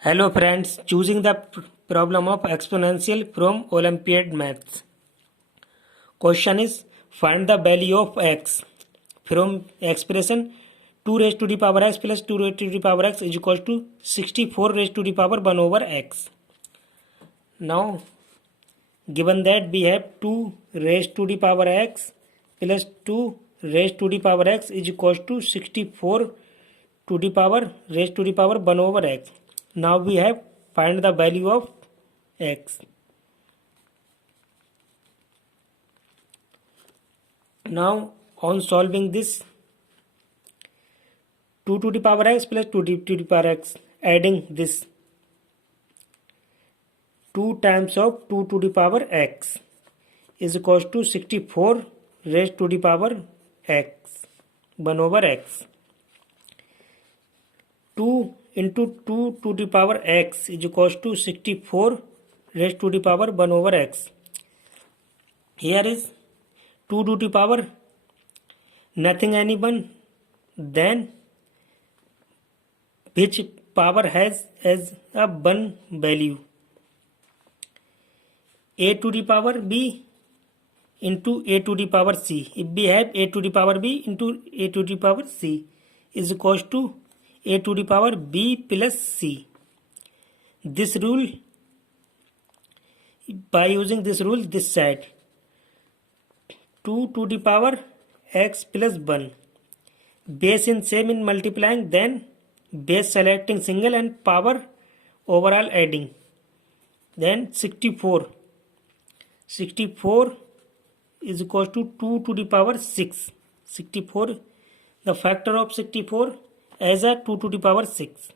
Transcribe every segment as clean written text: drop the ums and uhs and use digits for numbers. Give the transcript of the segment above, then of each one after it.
Hello friends, choosing the problem of exponential from Olympiad Maths. Question is find the value of x from expression 2 raised to the power x plus 2 raised to the power x is equal to 64 raised to the power 1 over x. Now given that we have 2 raised to the power x plus 2 raised to the power x is equal to 64 to the power raised to the power 1 over x. Now we have find the value of x. Now on solving this 2 to the power x plus 2 to the power x, adding this 2 times of 2 to the power x is equals to 64 raised to the power x 1 over x. 2 into 2 to the power x is equals to 64 raised to the power 1 over x. Here is 2 to the power nothing anyone, then which power has as a 1 value, a to the power b into a to the power c. If we have a to the power b into a to the power c is equals to a to the power b plus c. This rule, by using this rule, this side 2 to the power x plus 1, base in same in multiplying, then base selecting single and power overall adding, then 64 is equals to 2 to the power 6. 64, the factor of 64 as a 2 to the power 6.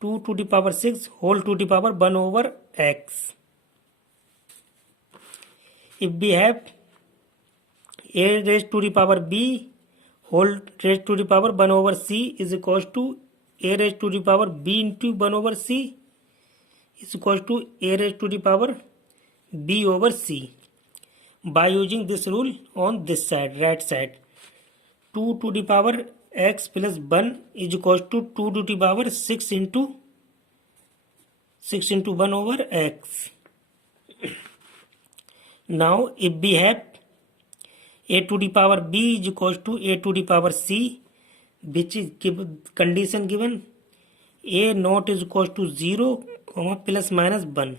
2 to the power 6 whole to the power 1 over x. If we have a raised to the power b whole raised to the power 1 over c is equals to a raised to the power b into 1 over c is equals to a raised to the power b over c. By using this rule on this side, right side, 2 to the power x plus 1 is equals to 2 to the power 6 into 1 over x. Now if we have a to the power b is equals to a to the power c, which is condition given a naught is equals to 0, plus minus 1.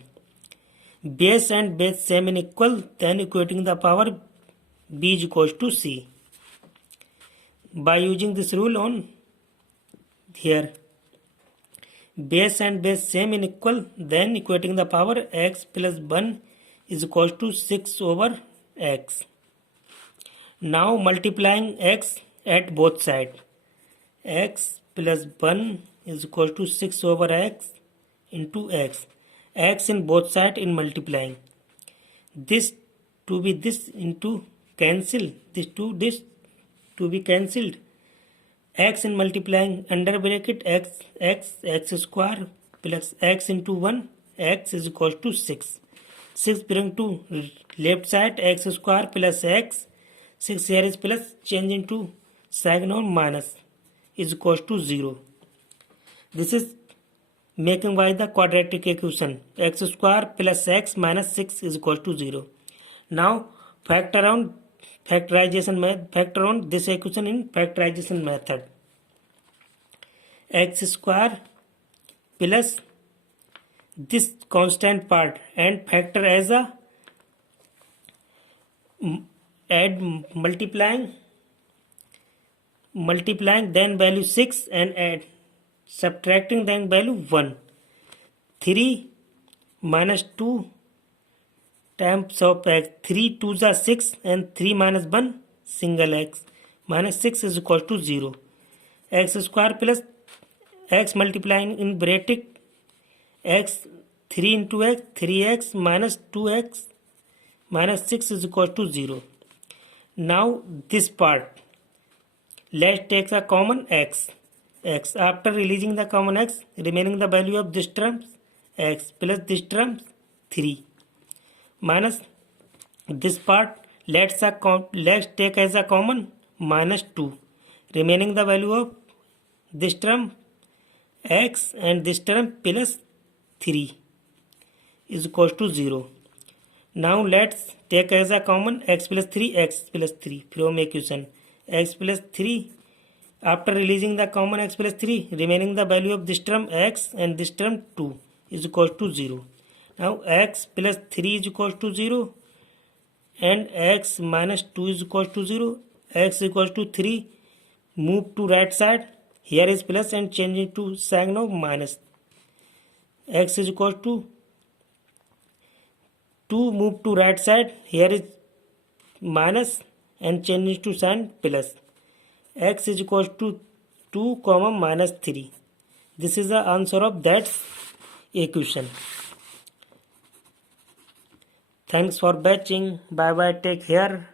Base and base same and equal, then equating the power b is equals to c. By using this rule on here, base and base same and equal, then equating the power x plus 1 is equals to 6 over x. Now multiplying x at both sides, x plus 1 is equals to 6 over x into x. X in both sides in multiplying. This to be this into cancel. This to be cancelled. X in multiplying under bracket x square plus x into 1 x is equals to 6. 6 bring to left side x square plus x. 6 here is plus, change into sign or minus is equals to 0. This is making by the quadratic equation x square plus x minus 6 is equal to 0. Now factor on this equation in factorization method. X square plus this constant part and factor as a add multiplying then value 6 and add subtracting then value 1. 3 minus 2 times of x, 3 2s are 6 and 3 minus 1 single x minus 6 is equal to 0. X square plus x multiplying in bracket x 3 into x 3x minus 2x minus 6 is equal to 0. Now this part, let's take a common x. After releasing the common x, remaining the value of this term x plus this term 3 minus this part, let's take as a common minus 2, remaining the value of this term x and this term plus 3 is equals to 0. Now let's take as a common x plus 3 from equation x plus 3. After releasing the common x plus 3, remaining the value of this term x and this term 2 is equals to 0. Now x plus 3 is equals to 0 and x minus 2 is equals to 0. X equals to 3. Move to right side. Here is plus and change it to sign of minus. X is equals to 2. Move to right side. Here is minus and change it to sign plus. X is equals to 2 comma minus 3. This is the answer of that equation. Thanks for watching. Bye bye. Take care.